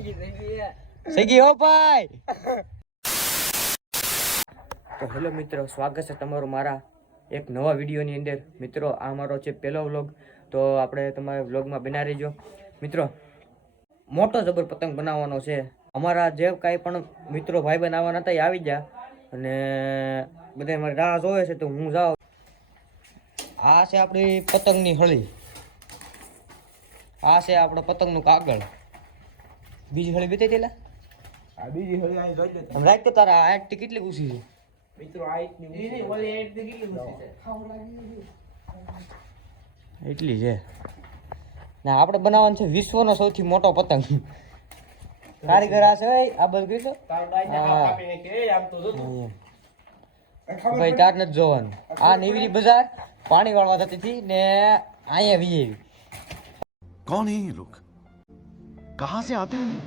સગી હો ભાઈ. તો હેલો મિત્રો, સ્વાગત છે તમારું મારા એક નવા વિડીયોની અંદર. મિત્રો આ મારો છે પહેલો વ્લોગ, તો આપણે તમારા વ્લોગમાં બના રહીજો. મિત્રો મોટો જબર પતંગ બનાવવાનો છે. અમારા જે કાંઈ પણ મિત્રો ભાઈ બનાવવાના હતા એ આવી ગયા અને બધા મારી રાહ જોવે છે, તો હું જાઉં. આ છે આપણી પતંગની હળી, આ છે આપણો પતંગનું કાગળ. બીજી હળી બતાવી દેલા. આ બીજી હળી અહીં જોઈ લે. આમ રાખ તો તારા હાઈટ કેટલી ઊંચી છે મિત્રો આ એટલી ઓલી હાઈટ કેટલી ઊંચી છે? એટલી છે ને. આપણે બનાવવાનો છે વિશ્વનો સૌથી મોટો પતંગ. કારીગર આ છે આ બધું કીધું ભાઈ, તાર નથી જોવાનું. આ નીવરી બજાર પાણી વાળવા જતી હતી ને અહીંયા વી कौन है ये लोग, कहां से आते हैं?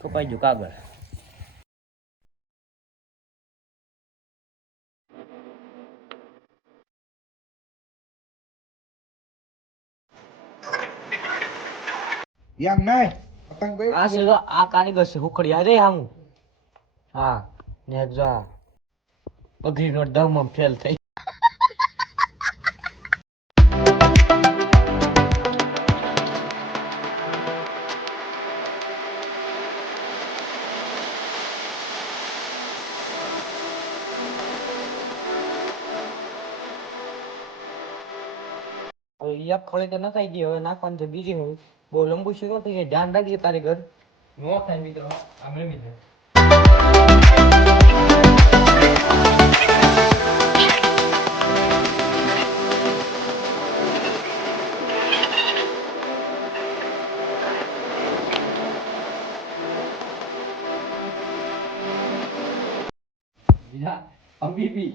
કપાઈ ગયું કાગળ. યામ નાય પતંગ ભાઈ. આ છે આ કારીગર છે હુખડી આ રે હામું. હા ને જો પગરીનો દમ ફેલ થઈ. એક ખોળી તો નખાઈ ગઈ, હવે નાખવાની છે બીજી હોય. બહુ લંબુ શીરો થઈ જાય, ધ્યાન રાખજે તારી ઘર નો થાય મિત્રો. આમ રમી જાય. બીજા અંબીબી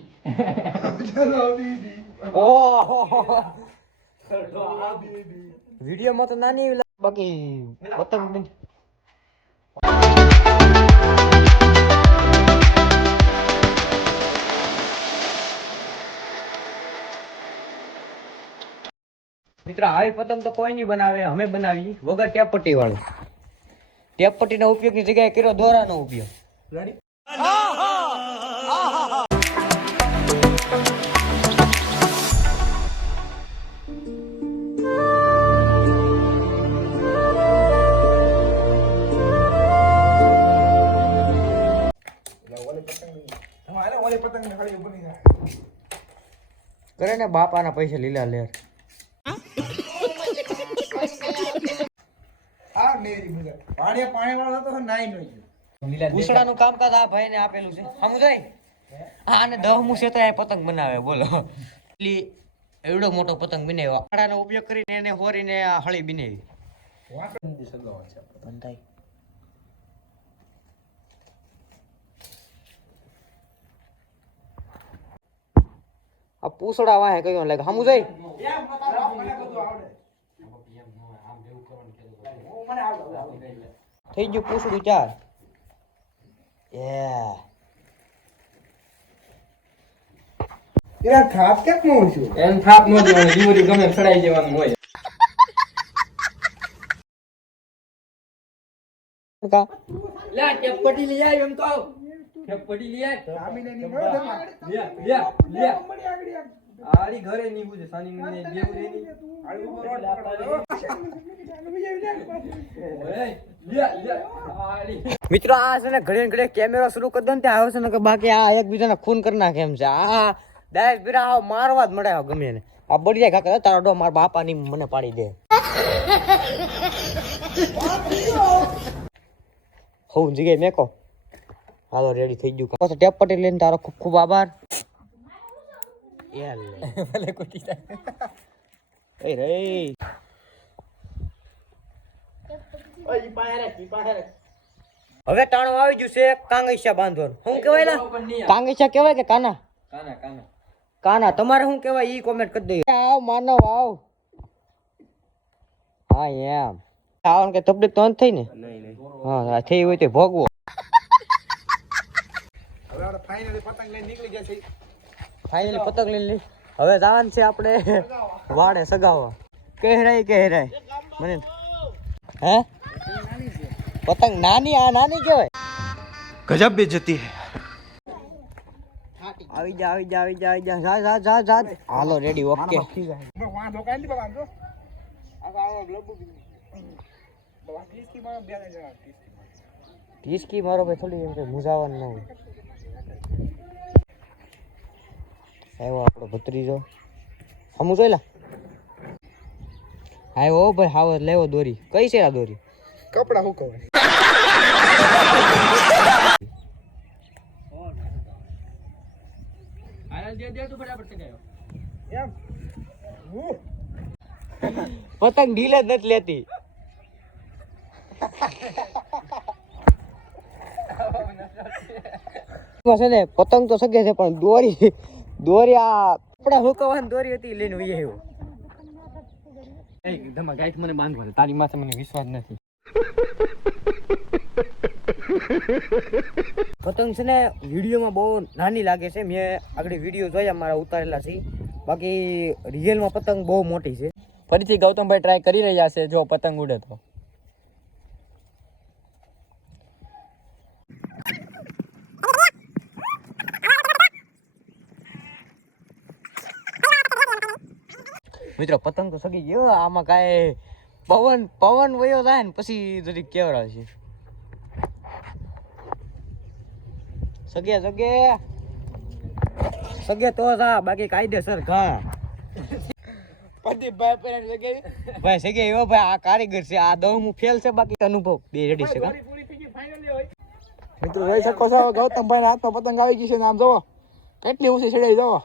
ચલો બીબી. ઓહો વિડીયોમાં તો નાની એવી બાકી પતંગ મિત્રો આવી પતંગ તો કોઈ નહીં બનાવે, અમે બનાવી વગર ટેપ પટ્ટી વાળું. ટેપ પટ્ટીના ઉપયોગની જગ્યાએ કર્યો દોરાનો ઉપયોગ. રેડી? ઓલી પતંગ ને ખાલી બની જાય. કરે ને બાપાના પૈસા લીલા લેર. આ નેરી મજા. પાણી વાળો હતો નાઈ નો ગયો. ઉસડાનું કામકાજ આ ભાઈને આપેલું છે. સમજાય? આને 10મું છે તો આ પતંગ બનાવે. બોલો એટલી એવડો મોટો પતંગ બનાવ્યો. આડાનો ઉપયોગ કરીને એને હોરીને આ હળી બનાવી. વાંકડી સગાવા છે બંધાઈ. આ પૂછડા વાહે કયો લાગે હમુ જાય. મને બધું આવડે. મને આવડે. થઈ ગયું પૂછડું 4. યાર થાપ કેમ મોં છું? એમ થાપ નો દેવાનું, જીવરી ગમે ચડાઈ દેવાનું હોય. લે ચપટી લઈ આવ એમ તો. ચપટી લઈ આવ. આમીને ની મળે તમા. લે મળી આગળ આમ. આરી ઘરે ની બુજે સાની ને બેવ રે ની. આળી ઉપર રોડ પકડો. મિત્રો આ છે ને ઘડીએ ઘડીએ કેમેરો શરૂ કરી દો ને ત્યાં આવે છે ને કે બાકી આ એકબીજાને ખૂન કરી નાખે એમ છે. આ ડાયરેક્ટ બીરા આવ મારવા જ મળે ગમે એને. આ બળી જાય કાકા તારો ડો મારા બાપાની મને પાડી દે. હું જગ્યાએ મેકો. હાલો રેડી થઈ ગયું. પાછો ટેપ પટ્ટી લઈને તારો ખૂબ ખૂબ આભાર. ભલે કુટી જાય. એ રે ઓય ઈ પાહે રે. હવે ટાણું આવી ગયું છે કાંગૈસા બાંધવાનું. શું કહેવાય લા? પણ નહીં આવે. કાંગૈસા કહેવાય કે કાના? કાના કાના કાના. તમારે શું કહેવાય ઈ કોમેન્ટ કરી દઈએ. આવ માનવ આવ. હા એમ આવવાનું કે તકલીફ તો નથી થઈ ને? હા થઈ હોય તો ભોગવો. હવે આપણે ફાઇનલી પતંગ લઈને નીકળી ગયા છે. ફાઇનલી પતંગ લઈ લી. હવે જવાનું છે આપણે વાડે સગાવવા. કહેરાય મને હે પતંગ નાની આ નાની કહેવાય. गजब बेइज्जती है. આવી જા જા હાલો રેડી ઓકે. વાંધો કાંઈ નહીં વાંધો. આવો ગ્લોબ બવા 30 કી માં બે જણા 30 કી મારો ભાઈ થોડી એમ કે મુજાવન ન હોય. આવ્યો આપણો ભત્રીજો હમુ જોઈલા. આવ્યો ભાઈ હાવ લેવો દોરી. કઈ છે આ દોરી? કપડા હુકવે. હાલ દે દે તું બરાબર થઈ ગયો એમ પતંગ ઢીલે જ નથી લેતી. છે ને પતંગ તો સગે છે પણ દોરી આ કપડા હુકવાની દોરી હતી લઈને વહી આવ્યો. તમારા ગાઈડ મને બાંધવા છે. તારી માથે મને વિશ્વાસ નથી. પતંગ છે ને વિડીયોમાં બહુ નાની લાગે છે. મેં આગળ વિડીયો જોયા મારા ઉતારેલા છે. બાકી રિયલમાં પતંગ બહુ મોટી છે. ફરીથી ગૌતમભાઈ ટ્રાય કરી રહ્યા છે જો પતંગ ઉડે તો. મિત્રો પતંગ તો સગી ગયો. આમાં કાંઈ પવન વયો જાય ને પછી જરીક કેવડા છે. સગે તો જા બાકી કાયદેસર ઘા. ભાઈ સગે એવો ભાઈ આ કારીગર છે. આ દઉં ફેલ છે બાકી અનુભવ બે રેડી છે. મિત્રો જોઈ શકો છો ગૌતમભાઈ ના હાથમાં પતંગ આવી ગઈ છે ને આમ જોવો કેટલી ઊંચી ચડાઈ જોવો.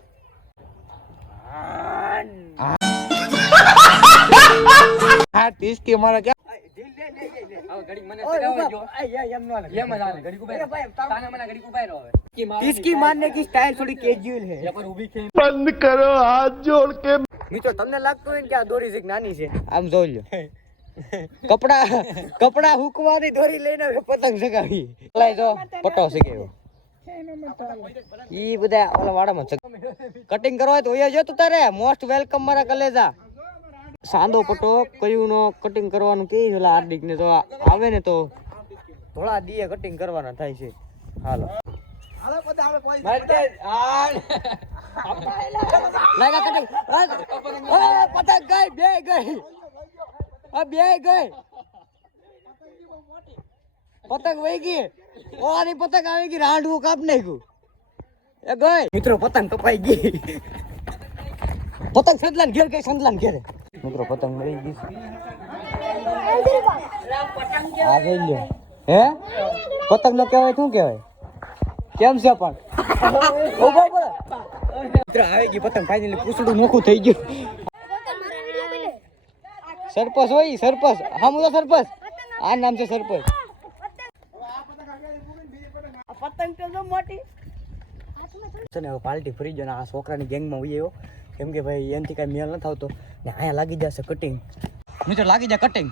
હા 30 કી મારા ક્યાં આવ ઘડી મને સગાવવા જો. એમ જ હાલે ઘડી ઉભા રહો. તાને મને ઘડી ઉભા રહો હવે. इसकी मारने की स्टाइल थोड़ी कैजुअल है. યા પર ઊભી છે. बंद करो हाथ जोड़ के. મિત્રો તમને લાગતું હોય ને કે આ દોરી છે નાની છે? આમ જોઈ લો. કપડા હુકવાની દોરી લઈને હવે પતંગ સગાવી. લાઈ જો પટો સગાવ્યો. ઈ બધા ઓલા વાડામાં કટિંગ કરવા હોય તો ઓયા જો તું તારે મોસ્ટ વેલકમ મારા કલેજા. સાદો પટો કયું નો કટિંગ કરવાનું કે ઓલા હાર્દિક ને તો આવે ને તો થોડા દીએ કટિંગ કરવાના થાય છે. હાલો લાગા કટિંગ. પતંગ ગઈ બે ગઈ પતંગ વહી ગઈ. ઓની પતંગ આવી ગઈ રાંડવું કાપ નાખ્યું એ ગઈ. મિત્રો પતંગ કપાઈ ગઈ. પતંગ સંદલાન ઘેર ગઈ સંદલાન ઘેરે. મિત્રો પતંગ મળી ગઈ. આ ગઈ લ્યો. હે પતંગ નો કહેવાય શું કહેવાય? કેમ છે પણ મિત્રો આવી ગઈ પતંગ. ફાઇનલી પૂછડું નોખું થઈ ગયું. સરપંચ હોય સરપંચ. હા મુદા સરપંચ. આ નામ છે સરપંચ. પતંગ તો જો મોટી છે ને. હવે પાર્ટી ફરી ગયો ને આ છોકરાની ગેંગમાં ઉઈ આવ્યો કેમ કે ભાઈ એનથી કાંઈ મેળ નથી આવતો ને અહીંયા લાગી જશે કટિંગ. મિત્રો લાગી જાય કટિંગ.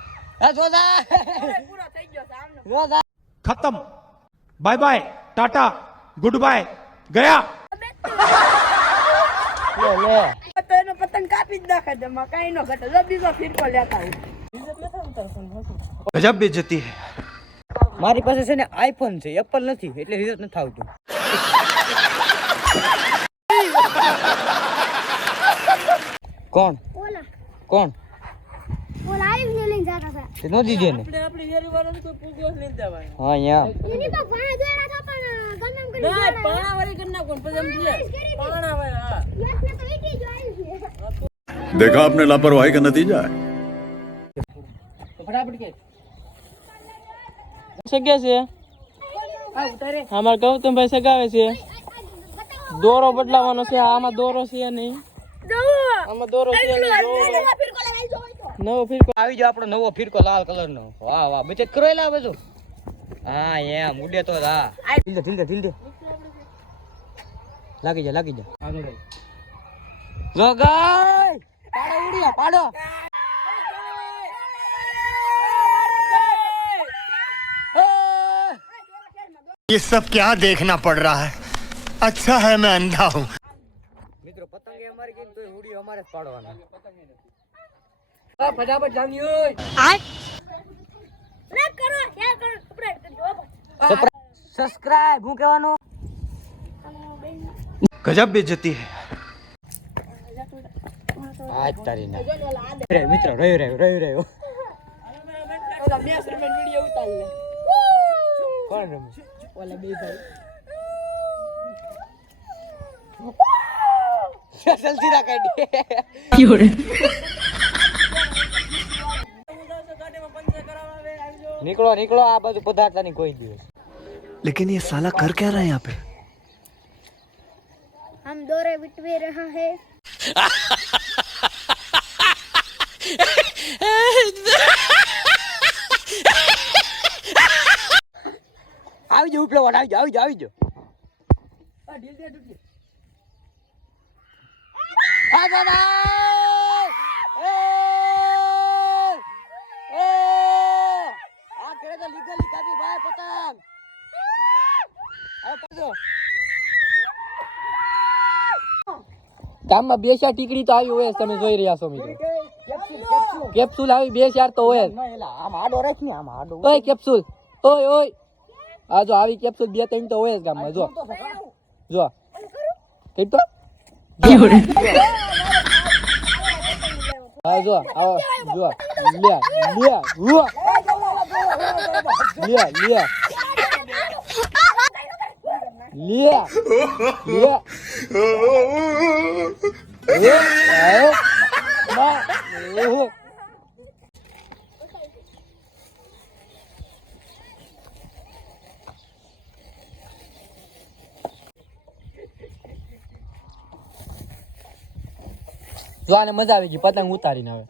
खत्म. बाय बाय टाटा गुड बाय गया. લે તો એનો પતંગ કાપી જ નાખે છે માં કાઈ નો ઘટે જો બીજો ફિરકો લેતા હું गजब बेइज्जती है. મારી પાસે છે ને આઈફોન છે એપલ નથી એટલે રિઝલ્ટ નથી આવતું. કોણ કોણ ઓલા આવી ને લઈને જાતા હતા. તે નો દીધે ને. આપણી વેરી વાળાને કોઈ પૂગો લઈને દેવાય હા અહીંયા એની તો ઘણા જોયા હતા પણ ગમે એમ કરી ના પાણા વાળી કરી નાખો પછી એમ લે પાણા વાળી હા યસ ને તો વીટી જો આવી છે. देखा आपने लापरवाही का नतीजा है. તો ફટાફટ કે સગ્યા છે આ ઉતારે. અમાર ગૌતમભાઈ સગાવે છે દોરો બદલાવાનો છે આમાં દોરો છે નહીં આમાં દોરો છે નહીં નવો ફિરકો આવી જાવ આપણો નવો ફિરકો લાલ કલર નો. વાહ વાહ બચત કરેલા બધું. હા એમ ઉડે તો હા ઢીલ દે લાગી જા જો ગાય પાડો ઉડ્યા પાડો ये सब क्या देखना पड़ रहा है अच्छा है मैं अंधा हूँ મિત્રો પતંગ એ અમારી ગઈ તો ઉડી અમારે જ પાડવાના ફટાફટ જામી હોય ના કરો યાર કરો સબસ્ક્રાઇબ કરજો સબસ્ક્રાઇબ હું કહેવાનું गजब बेइज्जती है આજ તારી ના મિત્રો રહ્યો ઓલા 2 મિનિટ વિડિયો ઉતાર લે કોણ રમે ઓલા બે ભાઈ જલ્દી રા કાઢી નીકળો આ બાજુ પધારતા ની કોઈ દિવસ लेकिन ये साला कर क्या रहा है यहाँ पे हम दौरे बिटवे रहा है આવી જાવ ઉપલો વાડ આવી જાવ આ દાદા આ કરે તો લીગલી કાપી ભાઈ પતંગ ગામમાં 2 4 ટીકડી તો આવી હોય તમે જોઈ રહ્યા છો મિત્રો કેપ્સ્યુલ આવી 2 4 તો હોય આમ આડો રાખ ને આમ આડો ઓય કેપ્સ્યુલ ઓય આ જો આવી કેપ્સ્યુલ 2 3 તો હોય જ ગામમાં જો કઈ તો હા જો આવો જો લે હુઆ જો આને મજા આવી ગઈ પતંગ ઉતારીને હવે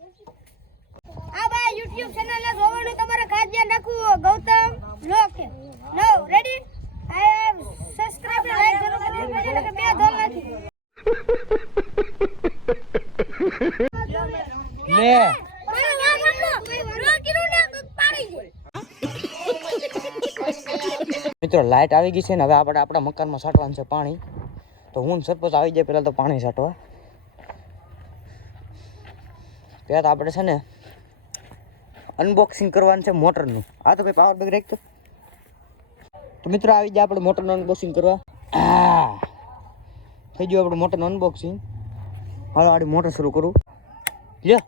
આ ભાઈ YouTube ચેનલ ને જોવાનું તમારે ખાસ ધ્યાન રાખવું ગૌતમ બ્લોગ છે નો રેડી આઈ હેવ સબસ્ક્રાઇબ અને લાઈક જરૂર કરજો કે બે ધોલ નથી લે મિત્રો લાઈટ આવી ગઈ છે ને હવે આપણે આપણા મકાનમાં છાંટવાનું છે પાણી તો હું સરપંચ આવી જાય પેલા તો પાણી છાંટવા પેલા તો આપણે છે ને અનબોક્સિંગ કરવાનું છે મોટરનું આ તો ભાઈ પાવર બેગ રાખતો તો મિત્રો આવી જાય આપણે મોટરનું અનબોક્સિંગ કરવા થઈ ગયું આપણે મોટરનું અનબોક્સિંગ હાલો આડી મોટર શરૂ કરું લ્યો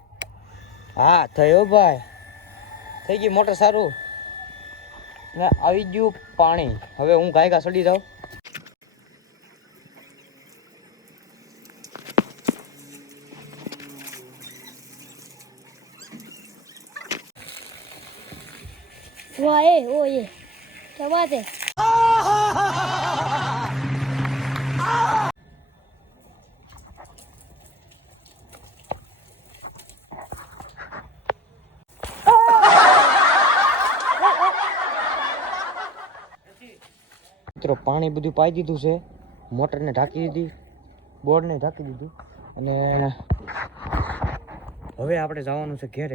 હા થયો ભાઈ થઈ ગઈ મોટર સારું ને આવી ગયું પાણી હવે હું ગાયકા સડી જાઉં वाह ओ ये क्या बात है મિત્રો પાણી બધું પાઈ દીધું છે મોટરને ઢાંકી દીધી બોર્ડને ઢાંકી દીધું અને હવે આપણે જવાનું છે ઘેરે